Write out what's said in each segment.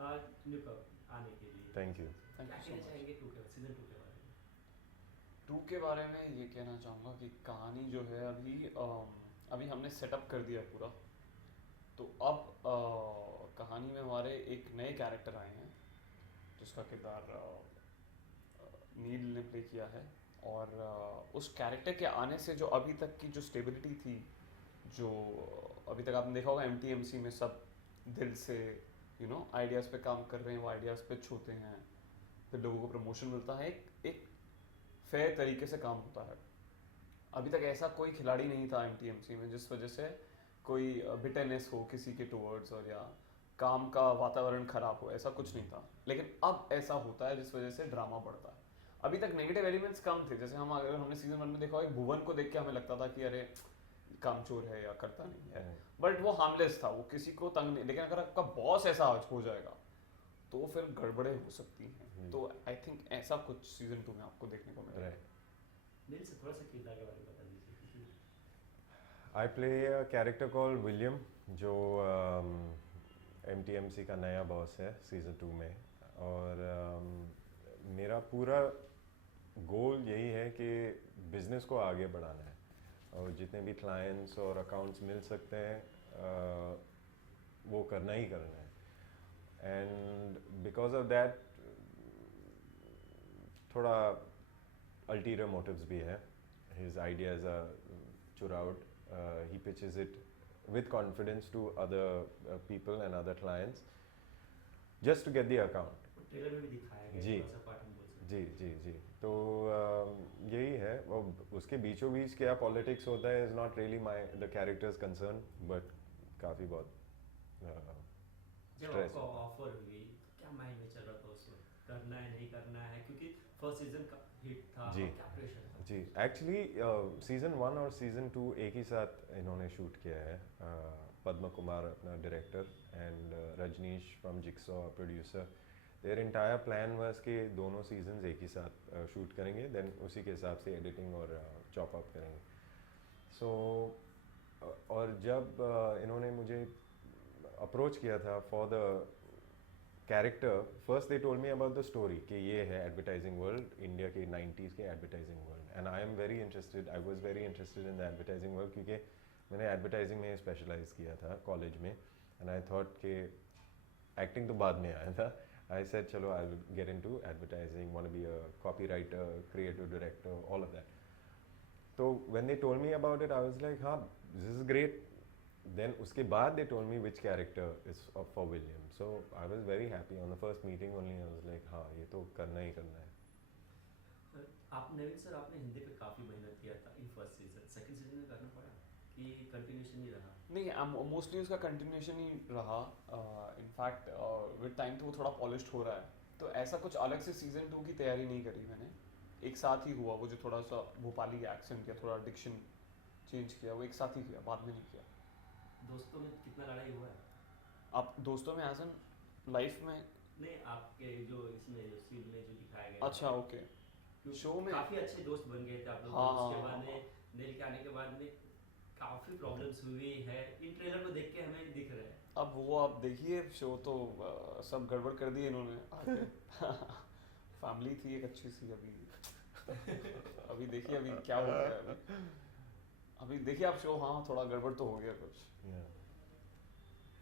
आने के लिए। Thank you. क्या कहना चाहेंगे सीजन 2 के बारे में? 2 के बारे में ये कहना चाहूँगा कि कहानी जो है अभी हमने सेटअप कर दिया पूरा। तो अब कहानी में हमारे एक नए कैरेक्टर आए हैं जिसका किरदार नील ने प्ले किया है। और उस कैरेक्टर के आने से जो अभी तक की जो स्टेबिलिटी थी, जो अभी तक आपने देखा होगा एमटीएमसी में सब दिल से आइडियाज़ पे काम कर रहे हैं, वो आइडियाज़ पे छूते हैं, फिर लोगों को प्रमोशन मिलता है, एक फेयर तरीके से काम होता है। अभी तक ऐसा कोई खिलाड़ी नहीं था एमटीएमसी में जिस वजह से कोई बिटरनेस हो किसी के टूवर्ड्स, और या काम का वातावरण खराब हो, ऐसा कुछ नहीं था। लेकिन अब ऐसा होता है जिस वजह से ड्रामा बढ़ता है। अभी तक नेगेटिव एलिमेंट्स कम थे, जैसे अगर हमने सीजन 1 में देखा हो, एक भुवन को देख के हमें लगता था कि अरे कामचोर है या करता नहीं है, बट वो हार्मलेस था, वो किसी को तंग नहीं। लेकिन अगर आपका बॉस ऐसा आज हो जाएगा तो फिर गड़बड़े हो सकती हैं। तो आई थिंक ऐसा कुछ सीजन 2 में आपको देखने को मिलेगा। दिल से थोड़ा सा किरदार के बारे में बता दीजिए। I play a character called William, जो एमटीएमसी का नया बॉस है सीज़न 2 में। और मेरा पूरा गोल यही है कि बिज़नेस को आगे बढ़ाना है, और जितने भी क्लाइंट्स और अकाउंट्स मिल सकते हैं वो करना ही करना है। एंड बिकॉज ऑफ दैट थोड़ा अल्टीरियर मोटिव्स भी है। हिज आइडियाज़ आर चुराउट, he pitches it with confidence to other people and other clients just to get the account. Trailer में भी दिखाया गया जी थोड़ा सा पार्ट हम बोल सकते जी जी जी। तो यही है। और उसके बीचों बीच क्या पॉलिटिक्स होता है is not really my the characters concern, but काफ़ी बहुत जब स्ट्रेस आपको होता है। ऑफर हुई तो क्या माइंड में चल रहा था उस वक्त, करना है नहीं करना है, क्योंकि फर्स्ट सीजन का हिट था जी और क्या प्रेशर था? जी। एक्चुअली सीज़न 1 और सीज़न 2 एक ही साथ इन्होंने शूट किया है। पद्म कुमार अपना director and Rajneesh from Jigsaw producer. Their entire plan was कि दोनों सीजन्स एक ही साथ शूट करेंगे, देन उसी के हिसाब से एडिटिंग और चॉप अप करेंगे। सो और जब इन्होंने मुझे अप्रोच किया था for the character, first they told me about the story कि ये है एडवर्टाइजिंग वर्ल्ड, इंडिया के 90s के advertising world. And I am very interested, I was very interested in the advertising world, क्योंकि मैंने एडवर्टाइजिंग में स्पेशलाइज किया था कॉलेज में। एंड आई थॉट कि एक्टिंग तो बाद में आया था। आई सेड चलो I will get into advertising, want to be a copywriter, creative director, all of that. तो when they told me about it I was like हाँ दिस इज ग्रेट। Then उसके बाद they told me which character is for William. So I was very happy on the first meeting only. I was like हाँ ये तो करना ही करना है। आप नवीन सर, आपने हिंदी पे काफ़ी मेहनत किया था in first season, second season में करना पड़ा कि कंटिन्यूशन ही रहा? नहीं, मोस्टली उसका कंटिन्यूशन ही रहा। इनफैक्ट विद टाइम तो वो थोड़ा पॉलिश्ड हो रहा है। तो ऐसा कुछ अलग से सीजन 2 की तैयारी नहीं करी मैंने। एक साथ ही हुआ वो, जो थोड़ा सा भोपाली एक्सेंट या थोड़ा डिक्शन चेंज किया, वो एक साथ ही किया, बाद में नहीं किया। दोस्तों में कितना लड़ाई हुआ है? आप दोस्तों में एज एन लाइफ में? नहीं, आपके जो इसमें जो सीन में जो दिखाया गया, अच्छा ओके। शो में काफ़ी अच्छे दोस्त बन गए थे आप लोग। हाँ उसके बाद हाँ में नील के आने के बाद में काफ़ी प्रॉब्लम्स हुई है, इन ट्रेलर को देख के हमें दिख रहा है। अब वो आप देखिए, शो तो सब गड़बड़ कर दी इन्होंने आके। फैमिली थी एक अच्छी सी, अभी देखिए अभी क्या हो गया है। अभी देखिए आप शो, हाँ थोड़ा गड़बड़ तो हो गया कुछ।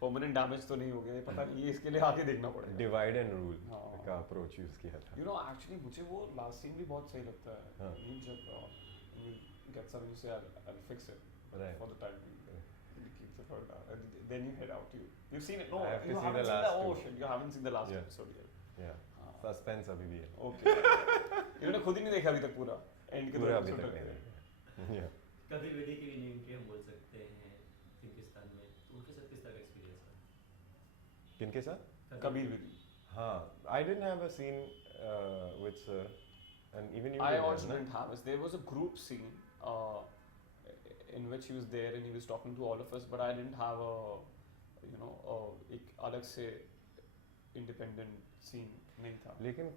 परमानेंट डैमेज तो नहीं हो गया, पता नहीं, ये इसके लिए आगे देखना पड़ेगा। डिवाइड एंड रूल हाँ। का अप्रोच यूज किया था। एक्चुअली मुझे वो लास्ट सीन भी बहुत सही लगता है। हाँ। जब gets up and you say I'll fix it Right. for the time being. You keep the phone down. And then you head out. You've seen it? No, I have to you see haven't the seen last the. Oh two. shit, you haven't seen the last Yeah. episode yet. Yeah. हाँ. Suspense अभी भी है। Okay. इन्होंने खुद ही नहीं देखा अभी तक पूरा। एंड के पूरा दो अभी episode तक रहते नहीं हैं। देखा। कभी वेदी की भी नेम के हम बोल सकते हैं पाकिस्तान में, तो उनके साथ किस तरह का एक्सपीरियंस था? किनके साथ? कबीर विदी। हाँ, I didn't have a scene with sir, and even you I didn't also have, didn't have it. There was a group scene in which he was there and he was talking to all of us, but I didn't have एक अलग से independent scene नहीं था। लेकिन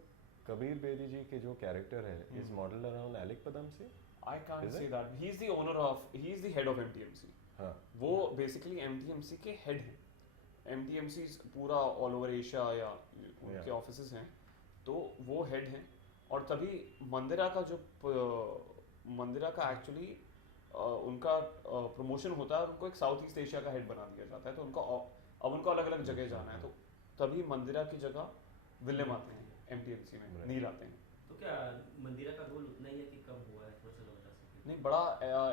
कबीर बेदी जी के जो character है is modelled around Alick पदम से। I can't Is say it? that. He is the head of MTMC. हाँ वो बेसिकली MTMC के हेड हैं। MTMC पूरा ऑल ओवर एशिया या उनके Yeah. ऑफिसेज हैं, तो वो हेड हैं। और तभी मंदिरा का मंदिरा का एक्चुअली उनका प्रमोशन होता है और उनको एक साउथ ईस्ट एशिया का हेड बना दिया जाता है, तो उनको अब उनको अलग अलग जगह जाना है, तो तभी मंदिरा की जगह विलियम आते हैं MTMC में, Right. नील आते हैं। तो क्या मंदिरा का रोल उतना ही है कि कब हुआ है, थोड़ा सा बता सकते नहीं बड़ा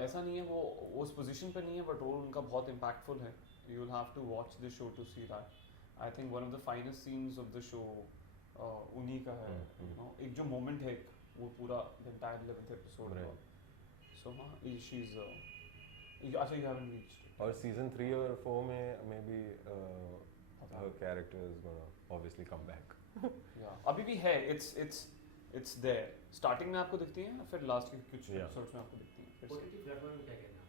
ऐसा नहीं है, वो उस पोजीशन पे नहीं है, बट रोल उनका बहुत इम्पैक्टफुल है। You will have to watch the show to see that. I think one of the finest scenes of the show उन्हीं का है। यू नो, एक जो मोमेंट है वो पूरा द एंटायर 11th एपिसोड का। सो हाँ, शी इज अच्छा, यू हैवंट रीच्ड। और सीजन 3 और 4 में may be her character is gonna obviously come back. या अभी भी है, इट्स देयर। स्टार्टिंग में आपको दिखती है, फिर लास्ट के कुछ Yeah. एपिसोड्स में आपको दिखती है फिर से। OTT प्लेटफॉर्म में क्या कहना है?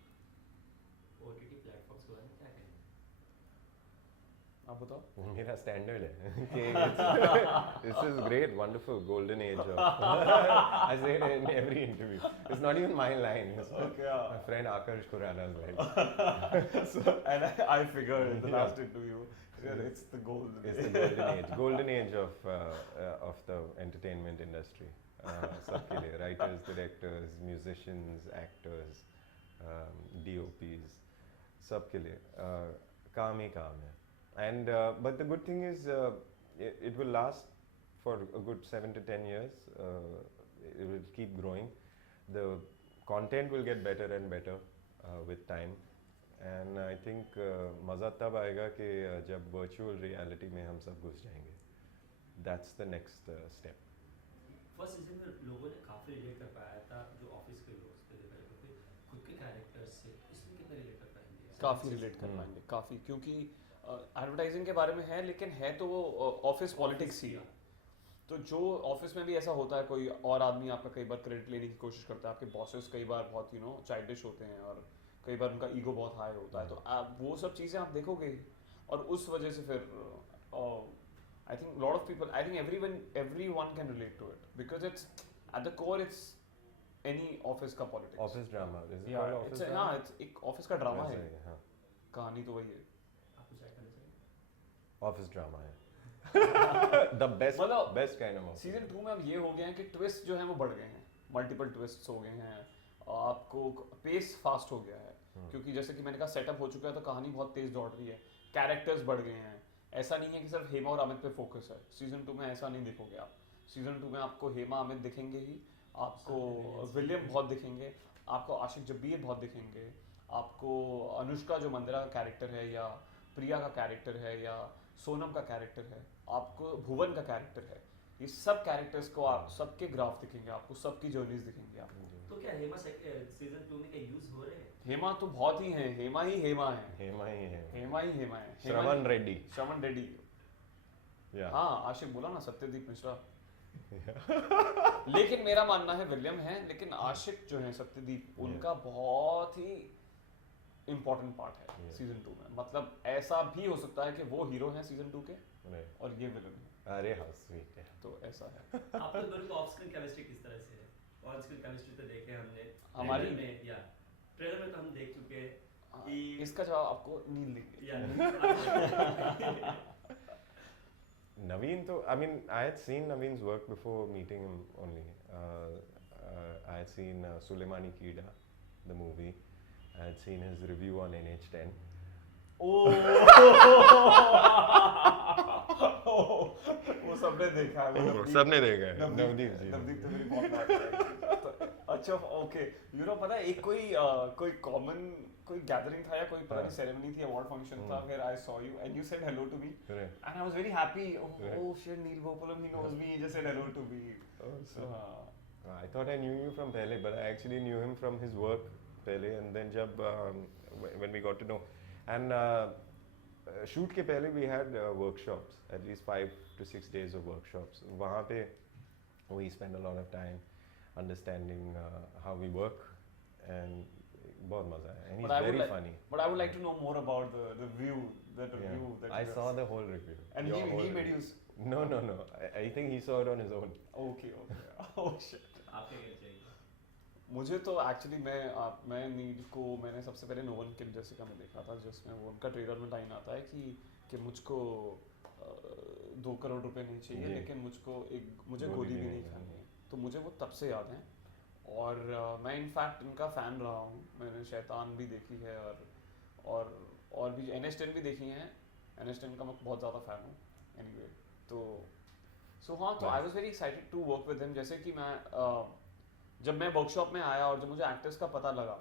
OTT प्लेटफॉर्म्स के बारे में क्या कहना है? आप बताओ। मेरा स्टैंडर्ड है कि this is great, wonderful, golden age of I say it in every interview. It's not even my line. It's Okay, yeah. my friend Akash Khurana's line. So, and I figured in the Yeah. last interview, it's the golden It's the golden age of the entertainment industry. सबके लिए writers, directors, musicians, actors, DOPs, सबके लिए काम ही काम है. And but the good thing is it will last for a good 7 to 10 years. It will keep growing. The content will get better and better with time. And I think मज़ा तब आएगा कि जब virtual reality में हम सब घुस जाएंगे. That's the next step. First season में लोगों ने काफी रिलेट कर पाया था, जो ऑफिस के लोग थे, क्योंकि खुद के कैरेक्टर्स से इसमें कितना रिलेट कर पाएंगे? काफ़ी रिलेट कर पाएंगे, काफ़ी, क्योंकि एडवर्टाइजिंग के बारे में है, लेकिन है तो वो ऑफिस पॉलिटिक्स ही है। तो जो ऑफिस में भी ऐसा होता है, कोई और आदमी आपका कई बार क्रेडिट लेने की कोशिश करता है, आपके बॉसेस कई बार बहुत चाइल्डिश होते हैं और कई बार उनका ईगो बहुत हाई होता है, तो आप वो सब चीज़ें आप देखोगे ही। और उस वजह से फिर I think lot of people, I think everyone can relate to it because it's at the core, it's any office का politics. Office drama. Is it Yeah, called office it's drama? हाँ, it's एक office का drama है, वैसे ही, हाँ. कहानी तो वही है। आप कुछ ऐड करना चाहिए? Office drama है. The मतलब best kind of office. Season 2 में अब ये हो गया है कि ट्विस्ट जो है वो बढ़ गए हैं, मल्टीपल ट्विस्ट्स हो गए हैं, आपको पेस फास्ट हो गया है, क्योंकि जैसे कि मैंने कहा सेटअप हो चुका है, तो कहानी बहुत तेज दौड़ रही है, कैरेक्टर्स बढ़ गए हैं। ऐसा नहीं है कि सिर्फ हेमा और अमित पे फोकस है। सीजन 2 में ऐसा नहीं देखोगे आप। सीजन 2 में आपको हेमा अमित दिखेंगे ही, आपको विलियम बहुत दिखेंगे, आपको आशिक जब्बीर बहुत दिखेंगे, आपको अनुष्का जो मंदिरा का कैरेक्टर है, या प्रिया का कैरेक्टर है, या सोनम का कैरेक्टर है, आपको भुवन का कैरेक्टर है, ये सब कैरेक्टर्स को आप सबके ग्राफ दिखेंगे, आपको सबकी जर्नीज दिखेंगे आपको। तो क्या हेमा सीजन 2 में क्या यूज हो रहे हैं? हेमा तो बहुत ही है, हेमा ही हेमा है, हेमा ही है. हेमा ही हेमा है। श्रवण रेड्डी. श्रवण रेड्डी, Yeah. हाँ, आशिक बोला ना, सत्यदीप मिश्रा। लेकिन मेरा मानना है विलियम है, लेकिन आशिक जो है सत्यदीप, उनका बहुत ही इम्पोर्टेंट पार्ट है सीजन 2 में। मतलब ऐसा भी हो सकता है कि वो हीरो हैं सीजन 2 के Right. और ये विलन है, अरे हाँ, sweet है. तो ऐसा है। आप लोग दोनों को ऑफ स्क्रीन केमिस्ट्री किस तरह से है? ऑन स्क्रीन केमिस्ट्री तो देखे हमने हमारी- ट्रेलर में, या ट्रेलर में तो हम देख चुके हैं कि इसका जवाब आपको नील देंगे। या Naveen, though, I mean, I had seen Naveen's work before meeting him only. I had seen Suleimani Keeda, the movie. I had seen his review on NH10. वो सबने देखा है, वो सबने देखा है. नवदीप जी. नवदीप तो मेरी बहुत बात है। अच्छा, ओके, पता है एक कोई कॉमन कोई गैदरिंग था या कोई पता नहीं सेरेमनी थी, अवार्ड फंक्शन था, where I saw you and you said hello to me Correct. and I was very happy. Right. Oh shit, Neil Gopalam, he knows me, he just said hello to me. So I thought I knew you from pehle, but I actually knew him from his work pehle, and then jab when we got to know, and shoot ke pehle we had workshops, at least 5 to 6 days of workshops. Wahan pe we spend a lot of time understanding how we work, and बहुत मजा आया, and he's very funny. But I would like to know more about the review, that Yeah. review that I you saw guys- the whole review. and Your whole he made review. you No. I think he saw it on his own. okay. Oh shit. आपके क्या चाहिए? मुझे तो actually मैं नील को मैंने सबसे पहले नो वन किल जेसिका में देखा था, जिसमें वो उनका ट्रेलर में लाइन आता है कि मुझको 2 करोड़ रुपए नहीं चाहिए, जी। लेकिन मुझे गोली गोली भी भी नहीं नहीं खानी खानी है। तो मुझे वो तब से याद है। और मैं इनफैक्ट इनका फ़ैन रहा हूँ। मैंने शैतान भी देखी है और भी NH10 भी देखी हैं। NH10 का मैं बहुत ज़्यादा फ़ैन हूँ एनीवे। तो हाँ, तो I was very excited to work with him. जैसे कि जब मैं वर्कशॉप में आया और जब मुझे एक्टर्स का पता लगा,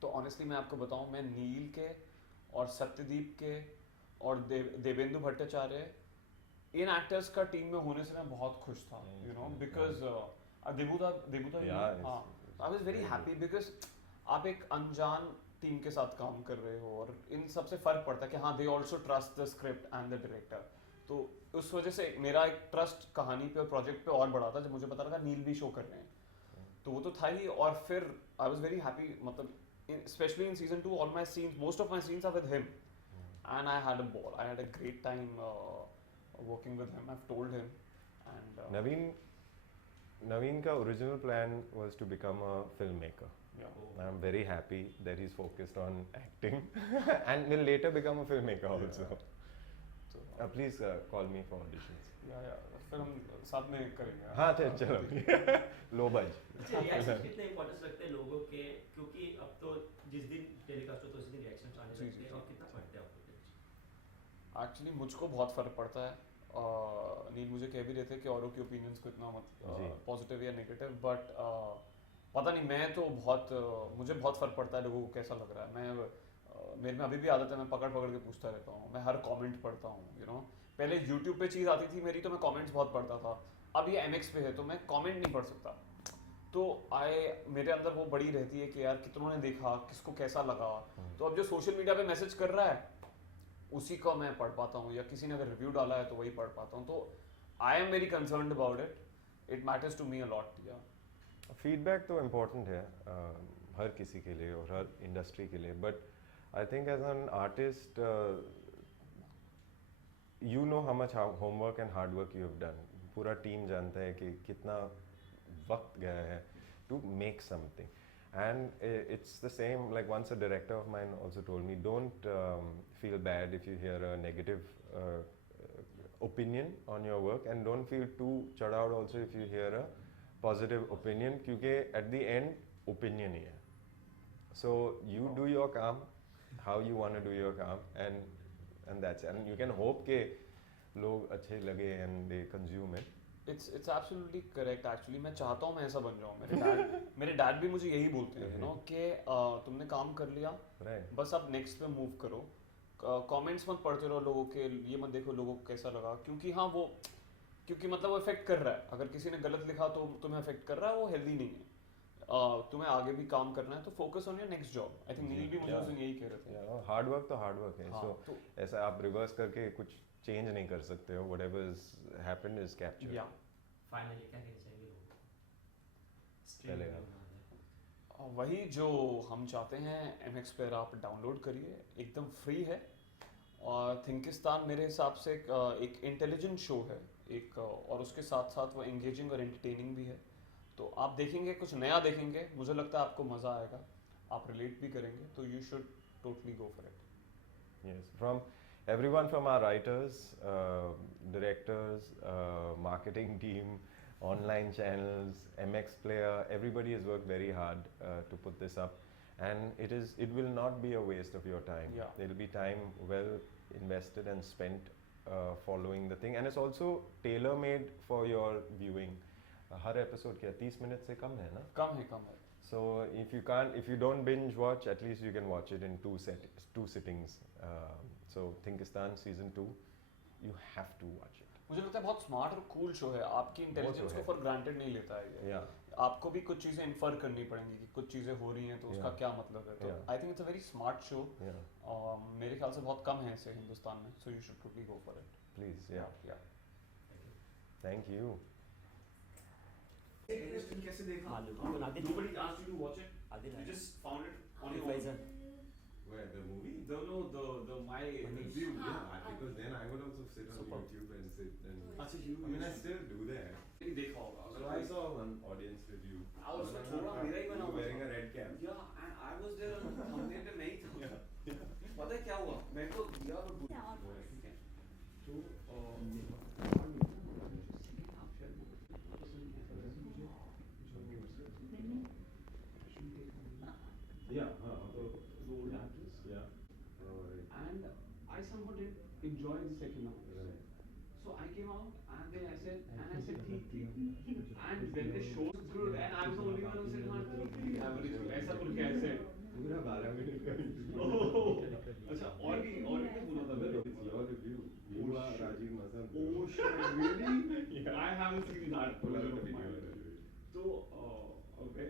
तो ऑनेस्टली मैं आपको बताऊं, मैं नील के और सत्यदीप के और देवेंदु भट्टाचार्य, इन एक्टर्स का टीम में होने से मैं बहुत खुश था, यू नो, बिकॉज देबूता Yeah, हाँ, आई वाज वेरी हैप्पी बिकॉज आप एक अनजान टीम के साथ काम कर रहे हो और इन सबसे फर्क पड़ता है कि हाँ, they also trust the script and the director. तो उस वजह से मेरा एक ट्रस्ट कहानी पे और प्रोजेक्ट पे और बढ़ा था जब मुझे पता लगा नील भी शो कर रहे हैं। तो वो तो था ही। और फिर आई वाज वेरी हैप्पी, मतलब specially in season 2 all my scenes, most of my scenes are with him and I had a ball, I had a great time working with him. I have told him and Naveen ka original plan was to become a filmmaker. yeah. I'm very happy that he's focused on acting and will later become a filmmaker also. So, Please call me for auditions. yeah, फिर हम साथ में करेंगे। हाँ चलो लो बज। अच्छा, reaction कितने इंपॉर्टेंस रखते हैं लोगों के, क्योंकि अब तो जिस दिन टेलीकास्ट हो तो उसी दिन रिएक्शन आने जी, लगते हैं, जी, और जी। कितना पढ़ते हैं आपको? एक्चुअली मुझको बहुत फ़र्क पड़ता है। नील मुझे कह भी रहे थे कि औरों के ओपिनियंस को इतना मत जी। पॉजिटिव या नेगेटिव, बट पता नहीं, मैं तो बहुत मुझे बहुत फ़र्क पड़ता है लोगों को कैसा लग रहा है। मेरे में अभी भी आदत है, मैं पकड़ पकड़ के पूछता रहता हूँ, मैं हर कमेंट पढ़ता हूँ, यू नो। पहले यूट्यूब पे चीज़ आती थी मेरी तो मैं कमेंट्स बहुत पढ़ता था, अब ये MX पे है तो मैं कमेंट नहीं पढ़ सकता। तो मेरे अंदर वो बड़ी रहती है कि यार कितनों ने देखा, किसको कैसा लगा। तो अब जो सोशल मीडिया पे मैसेज कर रहा है उसी को मैं पढ़ पाता हूँ, या किसी ने अगर रिव्यू डाला है तो वही पढ़ पाता हूँ। तो I am very concerned about it, it matters to me a lot. या फीडबैक तो इम्पोर्टेंट है हर किसी के लिए और हर इंडस्ट्री के लिए, but I think as an artist you know how much homework and hard work you have done. पूरा टीम जानता है कि कितना वक्त गया है to make something, and it's the same, like once a director of mine also told me, don't feel bad if you hear a negative opinion on your work, and don't feel too chad out also if you hear a positive opinion, क्योंकि at the end opinion ही है। So you do your काम how you want to do your काम, and that's it. And you can hope के लोग अच्छे लगे and they consume it. It's absolutely correct. Actually मैं चाहता हूँ मैं ऐसा बन जाऊँ। मेरे डैड भी मुझे यही बोलते हैं, यू नो, कि तुमने काम कर लिया, Right. बस अब नेक्स्ट पे मूव करो। कमेंट्स मत पढ़ते रहो लोगों के, ये मत देखो लोगों को कैसा लगा, क्योंकि हाँ वो क्योंकि मतलब वो इफेक्ट कर रहा है। अगर किसी ने गलत लिखा तो तुम्हें इफेक्ट कर रहा है, वो हेल्दी नहीं है। तुम्हें आगे भी काम करना है तो focus on your next job. I think Neil भी मुझे उस दिन यही कह रहे थे। Yeah, हार्ड वर्क तो हार्ड वर्क है। हाँ, So तो ऐसा आप रिवर्स करके कुछ चेंज नहीं कर सकते हो। whatever is happened is captured. या फाइनली क्या कहना चाहेंगे लोगों को? पहले Streaming आप। में होना है। वही जो हम चाहते हैं, MX पर आप डाउनलोड करिए, एकदम फ्री है। और थिंकिस्तान मेरे हिसाब से एक इंटेलिजेंट शो है, और उसके साथ साथ वो एंगेजिंग और एंटरटेनिंग भी है। तो आप देखेंगे, कुछ नया देखेंगे, मुझे लगता है आपको मज़ा आएगा, आप रिलेट भी करेंगे, तो you should totally go for it. Yes, from everyone, from our writers, directors, marketing team, online channels, MX Player, everybody has worked very hard to put this up, and it will not be a waste of your time. Yeah. It will be time well invested and spent following the thing, and it's also tailor-made for your viewing. Her episode क्या 30 minutes से कम है ना? कम है। So if you don't binge watch, at least you can watch it in two sittings. So Thinkistan season 2, you have to watch it. मुझे लगता है बहुत smart और कूल शो है। आपकी इंटेलिजेंस को है। फॉर ग्रांटेड नहीं लेता है ये। Yeah. आपको भी कुछ चीज़ें इन्फर करनी पड़ेंगी कि कुछ चीज़ें हो रही हैं तो उसका Yeah. क्या मतलब है। तो Yeah. I think it's a very smart show. Yeah. मेरे ख्याल से बहुत कम है ऐसे हिंदुस्तान में, so you should totally go for it. Please. Yeah. या Thank you. कैसे देखा? Adil Nobody asked you to watch it. Adil You just found it on Adil your own. Faizal Where the movie? The my review. Yeah, because then I would also sit on Super. YouTube and sit and. अच्छा, you I mean, I still do that. नहीं देखा होगा So अगर I कोई- saw one audience review. हाँ, उसमें थोड़ा मेरा ही बना You हुआ wearing था। a red cap. Yeah, and I was there on thumbnail पे मैं ही था। पता है क्या हुआ? मेरे को दिया और ठीक है। तो Yeah, so the old actress, yeah. and I somehow didn't enjoy the second half. Right. So I came out and then I said, ठीक, and then the show was good, and I was the only one who said, हाँ ठीक, average, ऐसा बोल के I said. पूरा 12 minute का interview. Oh, अच्छा और भी क्या बोला था मैंने? It's your review. You Oh, are shit. Rajiv Masand. Oh shit, really? Yeah. I haven't seen that Pull out version the of video. mine. So, okay,